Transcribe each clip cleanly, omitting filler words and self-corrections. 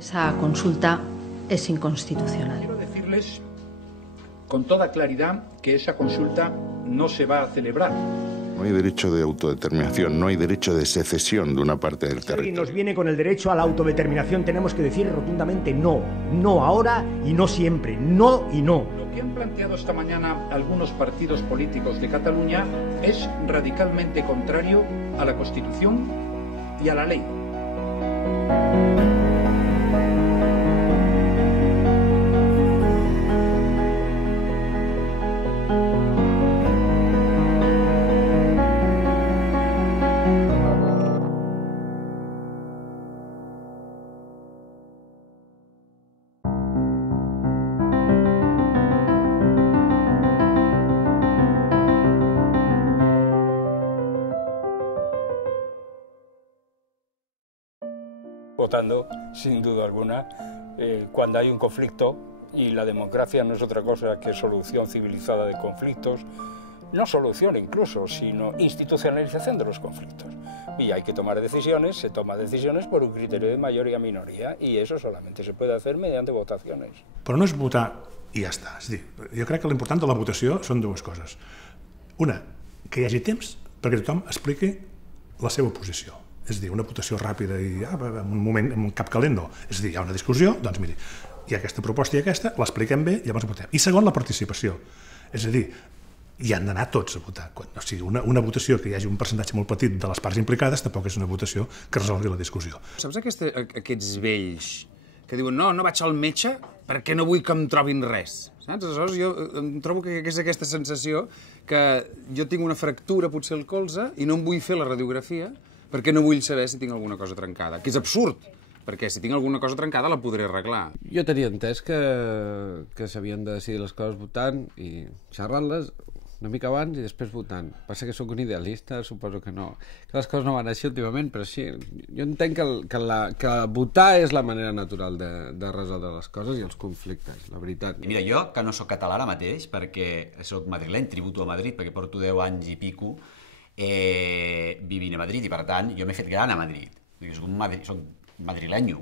Esa consulta es inconstitucional. Quiero decirles con toda claridad que esa consulta no se va a celebrar. No hay derecho de autodeterminación, no hay derecho de secesión de una parte del territorio. Si alguien nos viene con el derecho a la autodeterminación, tenemos que decir rotundamente no. No ahora y no siempre. No y no. Lo que han planteado esta mañana algunos partidos políticos de Cataluña es radicalmente contrario a la Constitución y a la ley. Votando, sin duda alguna, cuando hay un conflicto, y la democracia no es otra cosa que solución civilizada de conflictos, no solución incluso, sino institucionalización de los conflictos. Y hay que tomar decisiones, se toman decisiones por un criterio de mayoría-minoria, y eso solamente se puede hacer mediante votaciones. Però no és votar i ja està. És a dir, jo crec que l'important de la votació són dues coses. Una, que hi hagi temps perquè tothom expliqui la seva posició. És a dir, una votació ràpida i en un moment, en cap calent no. És a dir, hi ha una discussió, doncs miri, hi ha aquesta proposta i aquesta, l'expliquem bé i llavors votem. I segon, la participació. És a dir, hi han d'anar tots a votar. O sigui, una votació que hi hagi un percentatge molt petit de les parts implicades tampoc és una votació que resolgui la discussió. Saps aquests vells que diuen no vaig al metge perquè no vull que em trobin res? Saps? Aleshores jo em trobo que és aquesta sensació que jo tinc una fractura potser al colze i no em vull fer la radiografia perquè no vull saber si tinc alguna cosa trencada, que és absurd, perquè si tinc alguna cosa trencada la podré arreglar. Jo tenia entès que s'havien de decidir les coses votant i xerrant-les una mica abans i després votant. Passa que sóc un idealista, suposo que no, que les coses no van així últimament, però sí, jo entenc que votar és la manera natural de resoldre les coses i els conflictes, la veritat. Mira, jo, que no sóc català ara mateix, perquè sóc madrileny, tributo a Madrid, perquè porto 10 anys i pico vivint a Madrid, i per tant jo m'he fet gran a Madrid. Soc madrilenyo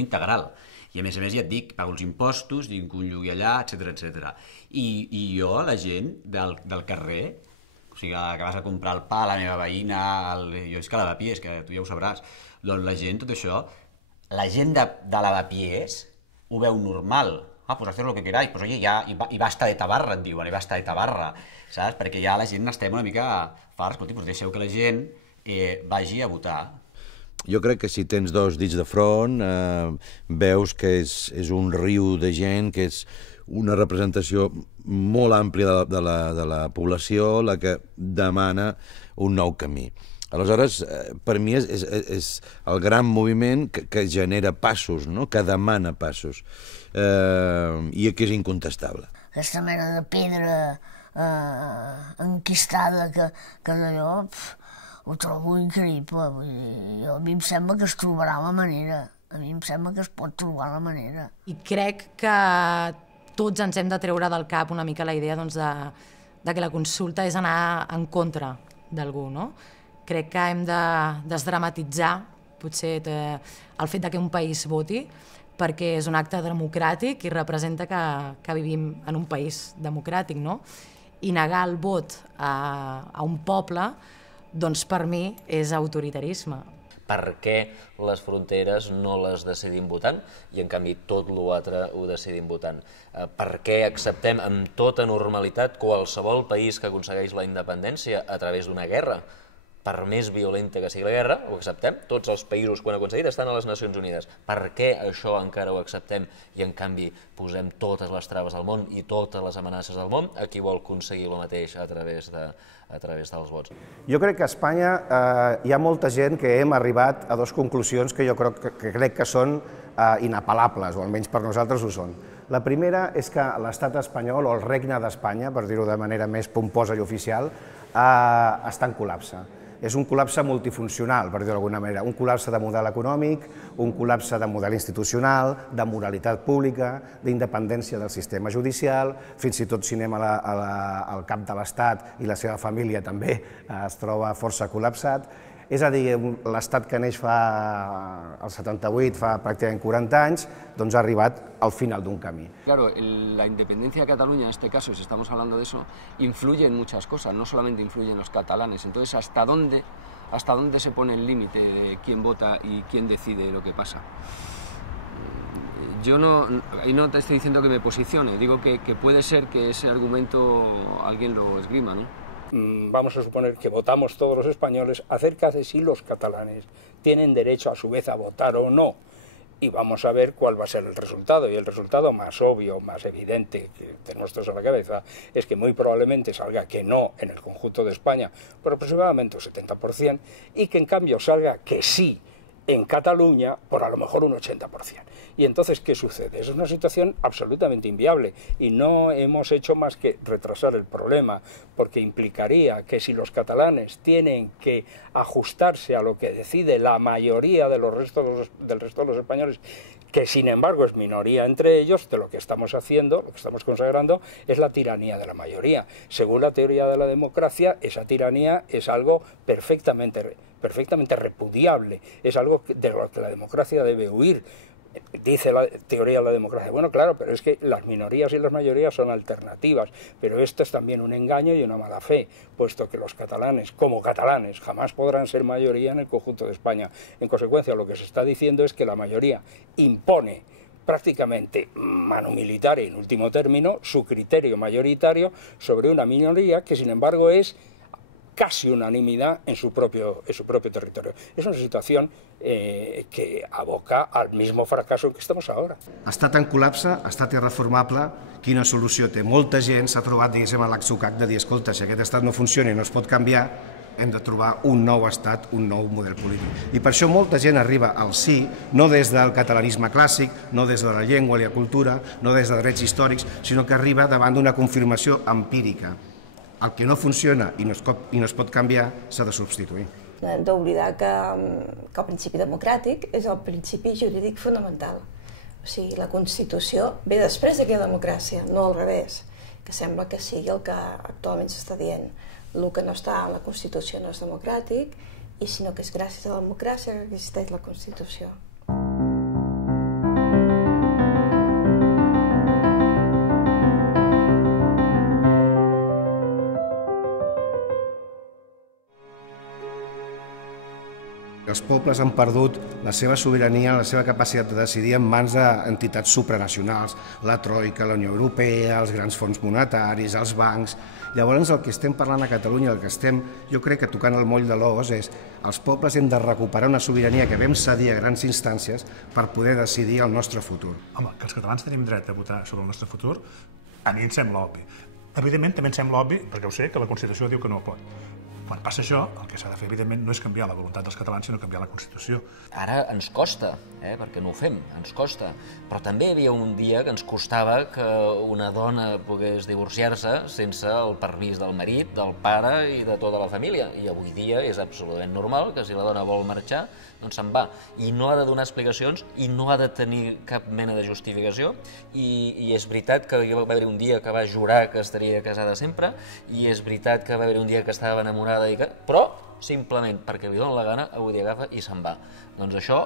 integral. I a més ja et dic, pago els impostos, tinc un lloguer allà, etc. I jo, la gent del carrer, o sigui, que vas a comprar el pa a la meva veïna, jo és que lavapiés, que tu ja ho sabràs, doncs la gent, tot això, la gent de lavapiés ho veu normal. Pues hacer lo que queráis, pues oye, ya, y basta de tabarra, et diuen, i basta de tabarra, saps? Perquè ja la gent estem una mica farts, escolti, doncs deixeu que la gent vagi a votar. Jo crec que si tens dos dits de front, veus que és un riu de gent, que és una representació molt àmplia de la població la que demana un nou camí. Aleshores, per mi és el gran moviment que genera passos, que demana passos, i que és incontestable. Aquesta mena de pedra enquistada que d'allò ho trobo increïble. A mi em sembla que es trobarà la manera. A mi em sembla que es pot trobar la manera. I crec que tots ens hem de treure del cap una mica la idea de que la consulta és anar en contra d'algú, no? Crec que hem de desdramatitzar potser el fet que un país voti, perquè és un acte democràtic i representa que vivim en un país democràtic, no? I negar el vot a un poble, doncs per mi és autoritarisme. Per què les fronteres no les decidim votant i en canvi tot l'altre ho decidim votant? Per què acceptem amb tota normalitat qualsevol país que aconsegueix la independència a través d'una guerra? Per més violenta que sigui la guerra, ho acceptem. Tots els països que ho han aconseguit estan a les Nacions Unides. Per què això encara ho acceptem i en canvi posem totes les traves del món i totes les amenaces del món a qui vol aconseguir el mateix a través dels vots? Jo crec que a Espanya hi ha molta gent que hem arribat a dues conclusions que jo crec que són inapel·lables, o almenys per nosaltres ho són. La primera és que l'estat espanyol, o el regne d'Espanya, per dir-ho de manera més pomposa i oficial, està en col·lapse. És un col·lapse multifuncional, per dir-ho d'alguna manera, un col·lapse de model econòmic, un col·lapse de model institucional, de moralitat pública, d'independència del sistema judicial, fins i tot si anem al cap de l'Estat i la seva família també es troba força col·lapsat. És a dir, l'Estat que neix al 78, fa pràcticament 40 anys, doncs ha arribat al final d'un camí. Claro, la independencia de Cataluña, en este caso, si estamos hablando de eso, influye en muchas cosas, no solamente influye en los catalanes. Entonces, ¿hasta dónde se pone el límite de quién vota y quién decide lo que pasa? Yo ahí no te estoy diciendo que me posicione, digo que puede ser que ese argumento alguien lo esgrima, ¿no? Vamos a suponer que votamos todos los españoles acerca de si los catalanes tienen derecho a su vez a votar o no. Y vamos a ver cuál va a ser el resultado. Y el resultado más obvio, más evidente que tenemos todos a la cabeza es que muy probablemente salga que no en el conjunto de España por aproximadamente un 70% y que en cambio salga que sí en Cataluña por a lo mejor un 80%. Y entonces, ¿qué sucede? Es una situación absolutamente inviable y no hemos hecho más que retrasar el problema, porque implicaría que si los catalanes tienen que ajustarse a lo que decide la mayoría del resto de los españoles, que sin embargo es minoría entre ellos, de lo que estamos haciendo, lo que estamos consagrando, es la tiranía de la mayoría. Según la teoría de la democracia, esa tiranía es algo perfectamente repudiable, es algo de lo que la democracia debe huir. Dice la teoría de la democracia, bueno, claro, pero es que las minorías y las mayorías son alternativas, pero esto es también un engaño y una mala fe, puesto que los catalanes, como catalanes, jamás podrán ser mayoría en el conjunto de España. En consecuencia, lo que se está diciendo es que la mayoría impone prácticamente mano militar y en último término su criterio mayoritario sobre una minoría que sin embargo es casi unanimidad en su propio territorio. És una situació que aboca al mismo fracaso en què estem ara. Estat en col·lapse, estat irreformable, quina solució té? Molta gent s'ha trobat, diguéssim, a l'atzucac de dir, escolta, si aquest estat no funciona i no es pot canviar, hem de trobar un nou estat, un nou model polític. I per això molta gent arriba al sí, no des del catalanisme clàssic, no des de la llengua i la cultura, no des de drets històrics, sinó que arriba davant d'una confirmació empírica. El que no funciona i no es pot canviar s'ha de substituir. No hem d'oblidar que el principi democràtic és el principi jurídic fonamental. O sigui, la Constitució ve després d'aquella democràcia, no al revés, que sembla que sigui el que actualment s'està dient. El que no està a la Constitució no és democràtic, i sinó que és gràcies a la democràcia que existeix la Constitució. Els pobles han perdut la seva sobirania, la seva capacitat de decidir en mans d'entitats supranacionals, la Troika, la Unió Europea, els grans fons monetaris, els bancs. Llavors el que estem parlant a Catalunya, el que estem, jo crec que tocant el moll de l'os, és els pobles hem de recuperar una sobirania que vam cedir a grans instàncies per poder decidir el nostre futur. Home, que els catalans tenim dret a votar sobre el nostre futur, a mi em sembla obvi. Evidentment, també em sembla obvi, perquè ho sé, que la Constitució diu que no pot. Quan passa això, el que s'ha de fer, evidentment, no és canviar la voluntat dels catalans, sinó canviar la Constitució. Ara ens costa, perquè no ho fem, ens costa. Però també hi havia un dia que ens costava que una dona pogués divorciar-se sense el permís del marit, del pare i de tota la família. I avui dia és absolutament normal que si la dona vol marxar, doncs se'n va. I no ha de donar explicacions i no ha de tenir cap mena de justificació. I és veritat que va haver un dia que va jurar que estaria casada sempre, i és veritat que va haver un dia que estava enamorada, però simplement perquè li dona la gana, avui dia agafa i se'n va. Doncs això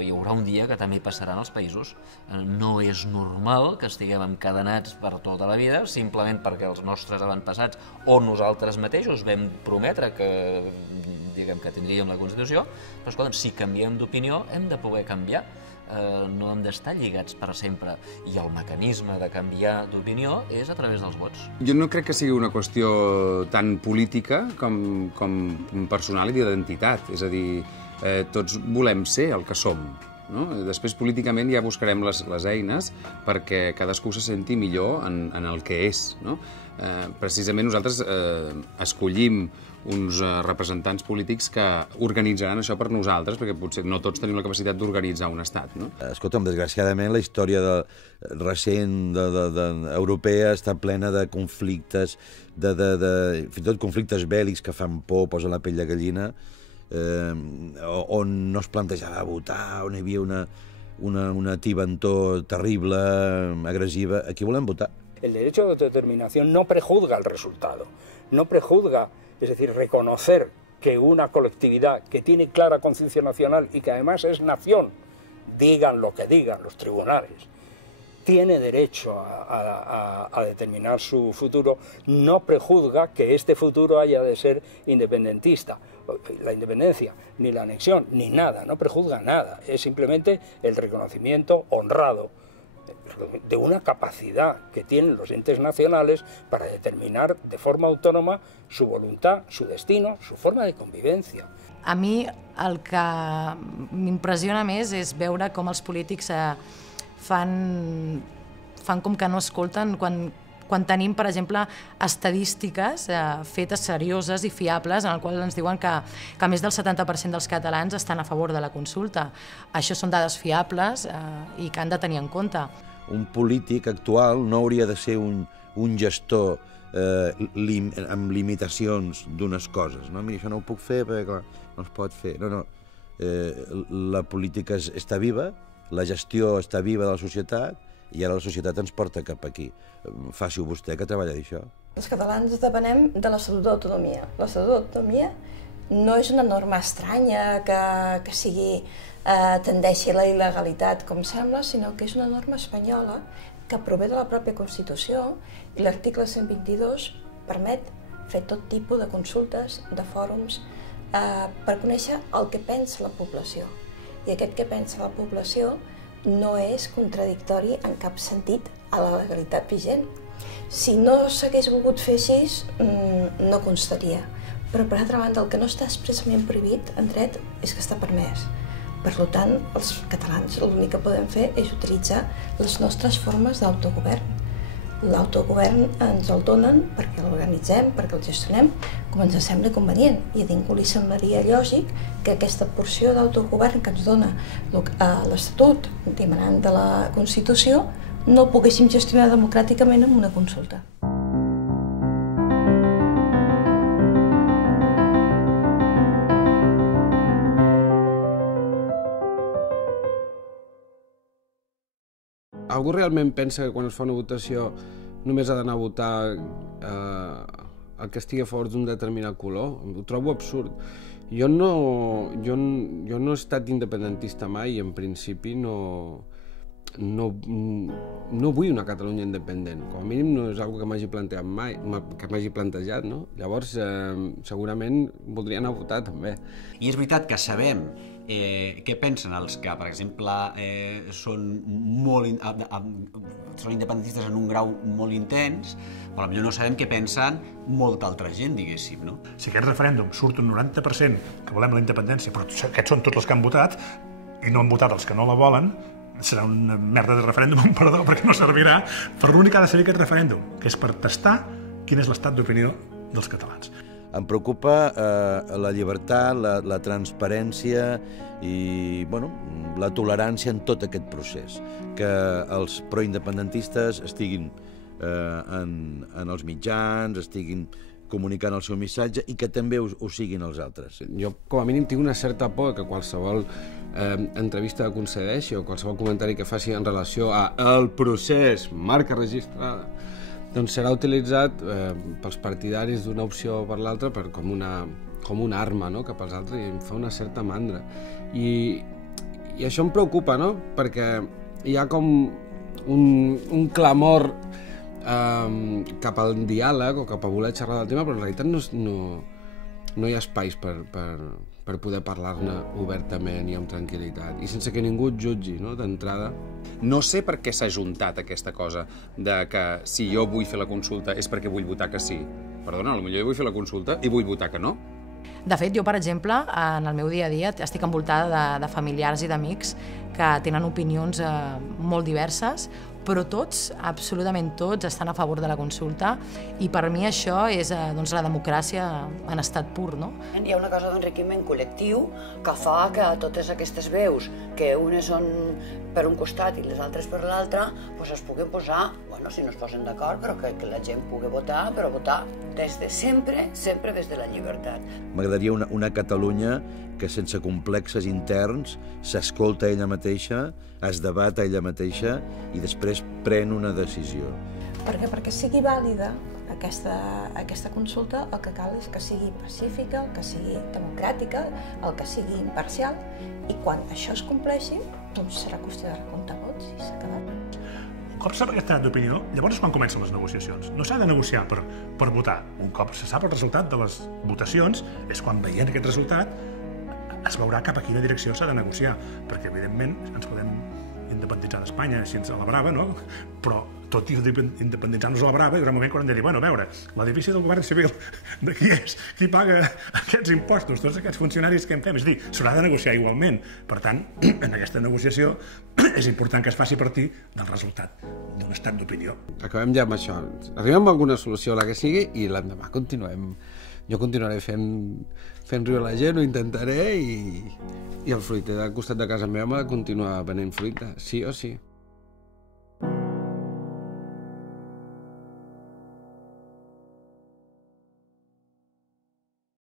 hi haurà un dia que també passarà en els països. No és normal que estiguem encadenats per tota la vida, simplement perquè els nostres avantpassats o nosaltres mateixos vam prometre que tindríem la Constitució, però escolta, si canviem d'opinió hem de poder canviar. No hem d'estar lligats per sempre, i el mecanisme de canviar d'opinió és a través dels vots. Jo no crec que sigui una qüestió tan política com personal i d'identitat, és a dir, tots volem ser el que som. Després, políticament, ja buscarem les eines perquè cadascú se senti millor en el que és. Precisament nosaltres escollim uns representants polítics que organitzaran això per nosaltres, perquè potser no tots tenim la capacitat d'organitzar un estat. Escolta'm, desgraciadament la història recent europea està plena de conflictes, fins i tot conflictes bèl·lics que fan por, posen la pell de gallina, on no es plantejava votar, on hi havia una tibantor terrible, agressiva. Aquí volem votar. El derecho a autodeterminación no prejuzga el resultado, no prejuzga, es decir, reconocer que una colectividad que tiene clara conciencia nacional y que además es nación, digan lo que digan los tribunales, tiene derecho a determinar su futuro, no prejuzga que este futuro haya de ser independentista. La independencia, ni la anexión, ni nada, no prejuzga nada, es simplemente el reconocimiento honrado de una capacidad que tienen los entes nacionales para determinar de forma autónoma su voluntad, su destino, su forma de convivencia. A mi el que m'impressiona més és veure com els polítics fan com que no escolten quan tenim, per exemple, estadístiques fetes serioses i fiables en el qual ens diuen que més del 70% dels catalans estan a favor de la consulta. Això són dades fiables i que han de tenir en compte. Un polític actual no hauria de ser un gestor amb limitacions d'unes coses. No? Mira, això no ho puc fer perquè clar, no es pot fer. No. La política està viva, la gestió està viva de la societat i ara la societat ens porta cap aquí. Faci-ho vostè, que treballa d'això. Els catalans depenem de l'Estatut d'Autonomia. L'Estatut d'Autonomia no és una norma estranya que tendeixi a la il·legalitat, com sembla, sinó que és una norma espanyola que prové de la pròpia Constitució i l'article 122 permet fer tot tipus de consultes, de fòrums, per conèixer el que pensa la població. I aquest que pensa la població no és contradictori en cap sentit a la legalitat vigent. Si no s'hagués volgut fer així, no constaria. Però, per altra banda, el que no està expressament prohibit en dret és que està permès. Per tant, els catalans l'únic que podem fer és utilitzar les nostres formes d'autogovern. L'autogovern ens el donen perquè l'organitzem, perquè el gestionem, com ens sembla convenient. I a ningú li semblaria lògic que aquesta porció d'autogovern que ens dona l'Estatut, demanant de la Constitució, no el poguéssim gestionar democràticament amb una consulta. Algú realment pensa que quan es fa una votació només ha d'anar a votar el que estigui a favor d'un determinat color? Ho trobo absurd. Jo no he estat independentista mai i en principi no vull una Catalunya independent. Com a mínim no és una cosa que m'hagi plantejat mai, que m'hagi plantejat, no? Llavors, segurament voldria anar a votar també. I és veritat que sabem què pensen els que, per exemple, són independentistes en un grau molt intens, però potser no sabem què pensen molta altra gent, diguéssim, no? Si aquest referèndum surt un 90% que volem la independència, però aquests són tots els que han votat i no han votat els que no la volen, serà una merda de referèndum, perdó, perquè no servirà, però l'únic que ha de servir aquest referèndum, que és per tastar quin és l'estat d'opinió dels catalans. Em preocupa la llibertat, la transparència i la tolerància en tot aquest procés. Que els proindependentistes estiguin en els mitjans, estiguin comunicant el seu missatge i que també ho siguin els altres. Jo, com a mínim, tinc una certa por que qualsevol entrevista que concedeixi o qualsevol comentari que faci en relació a el procés, marca registrada, doncs serà utilitzat pels partidaris d'una opció o per l'altra com una arma cap als altres i em fa una certa mandra. I això em preocupa, no? Perquè hi ha com un clamor cap al diàleg o cap a voler xerrar del tema, però en realitat no hi ha espais per poder parlar-ne obertament i amb tranquil·litat i sense que ningú et jutgi, no?, d'entrada. No sé per què s'ha juntat aquesta cosa de que si jo vull fer la consulta és perquè vull votar que sí. Perdona, potser jo vull fer la consulta i vull votar que no. De fet, jo, per exemple, en el meu dia a dia estic envoltada de familiars i d'amics que tenen opinions molt diverses, però tots, absolutament tots, estan a favor de la consulta i per mi això és la democràcia en estat pur, no? Hi ha una cosa d'enriquiment col·lectiu que fa que totes aquestes veus, que unes són per un costat i les altres per l'altre, es puguin posar, si no es posen d'acord, però que la gent pugui votar, però votar des de sempre des de la llibertat. M'agradaria una Catalunya que sense complexes interns s'escolta ella mateixa, es debat ella mateixa i després pren una decisió. Perquè sigui vàlida aquesta consulta el que cal és que sigui pacífica, el que sigui democràtica, el que sigui imparcial, i quan això es compleixi, doncs serà qüestió de recomptar vots i s'acabarà. Un cop sap aquest d'opinió, llavors és quan comencen les negociacions. No s'ha de negociar per votar. Un cop se sap el resultat de les votacions, és quan veient aquest resultat es veurà cap a quina direcció s'ha de negociar, perquè evidentment ens podem independitzar d'Espanya si ens a la brava, no? Però tot i independitzar-nos a la brava hi haurà un moment quan hem de dir, bueno, a veure, l'edifici del govern civil de qui és? Qui paga aquests impostos? Tots aquests funcionaris que en fem? És a dir, s'haurà de negociar igualment. Per tant, en aquesta negociació és important que es faci partir del resultat d'un estat d'opinió. Acabem ja amb això. Arribem a alguna solució, la que sigui, i l'endemà continuem. Jo continuaré fent riure la gent, ho intentaré, i el fruiter del costat de casa meva m'ha de continuar venent fruita, sí o sí.